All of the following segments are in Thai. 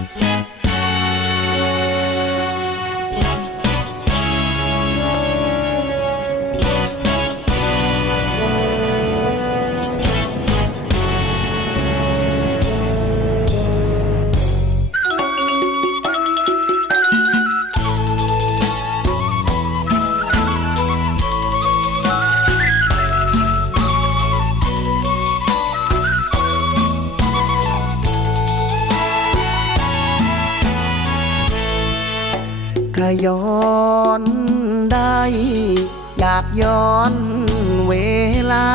ถ้ ย้อนได้ อยากย้อนเวลา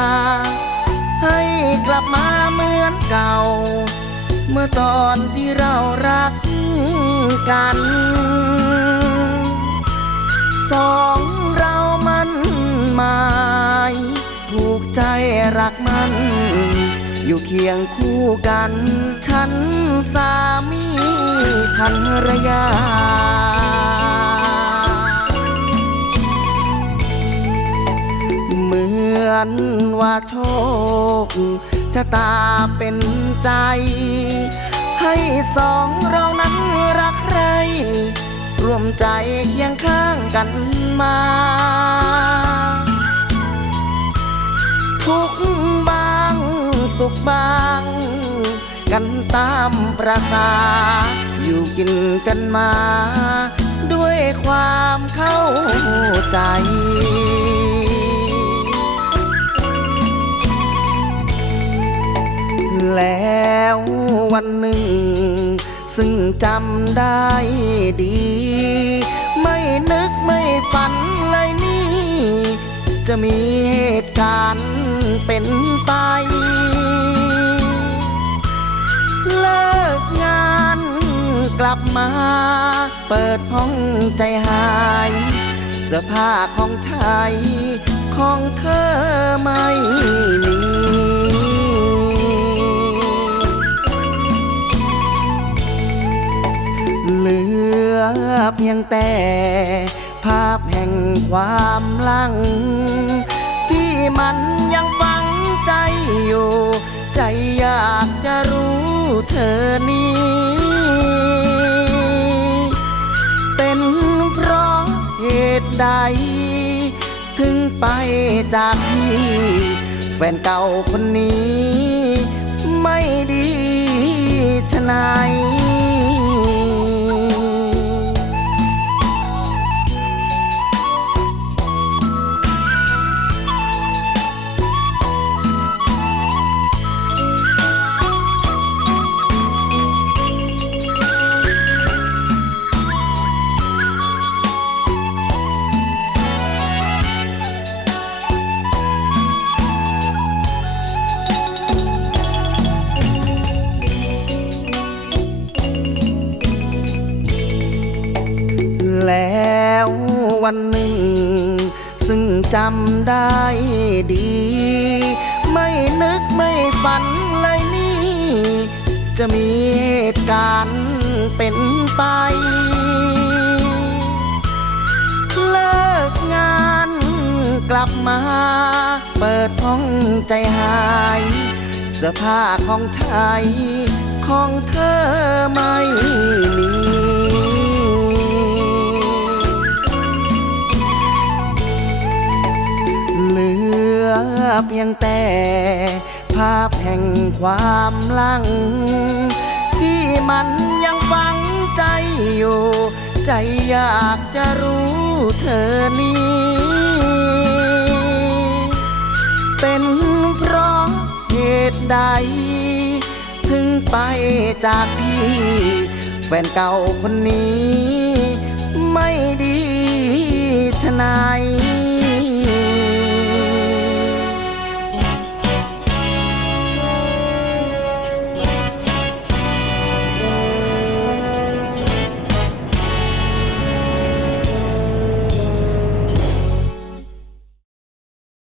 ให้กลับมาเหมือนเก่า เมื่อตอนที่เรารักกันสองเรามันหมายถูกใจรักมัน อยู่เคียงคู่กัน ฉันสามีภรรยาือนว่าโชคชะตาเป็นใจ ให้สองเรานั้นรักใครร่วมใจเคียงข้างกันมา ทุกบางสุขบาง กันตามประสาอยู่กินกันมา ด้วยความเข้าใจ แล้ววันหนึ่ง ซึ่งจำได้ดี ไม่นึกไม่ฝันเลยนี่ จะมีเหตุการณ์เป็นไป เลิกงานกลับมา เปิดห้องใจหายเสื้อผ้าของชายของเธอไม่มี งแต่ ภาพแห่งความลัง ที่มันยังฝังใจอยู่ ใจอยากจะรู้เธอนี้ เป็นเพราะเหตุใด ถึงไปจากพี่แฟนเก่าคนนี้ ไม่ดีชะไหนาย วันหนึ่ง ซึ่งจำได้ดี ไม่นึกไม่ฝันเลยนี่ จะมีเหตุการณ์เป็นไป เลิกงานกลับมา เปิดห้องใจหายเสื้อผ้าของชายของเธอไม่มี เพียงแต่ ภาพแห่งความลัง ที่มันยังฝังใจอยู่ ใจอยากจะรู้เธอนี้ เป็นเพราะเหตุใด ถึงไปจากพี่ แฟนเก่าคนนี้ ไม่ดีทนาย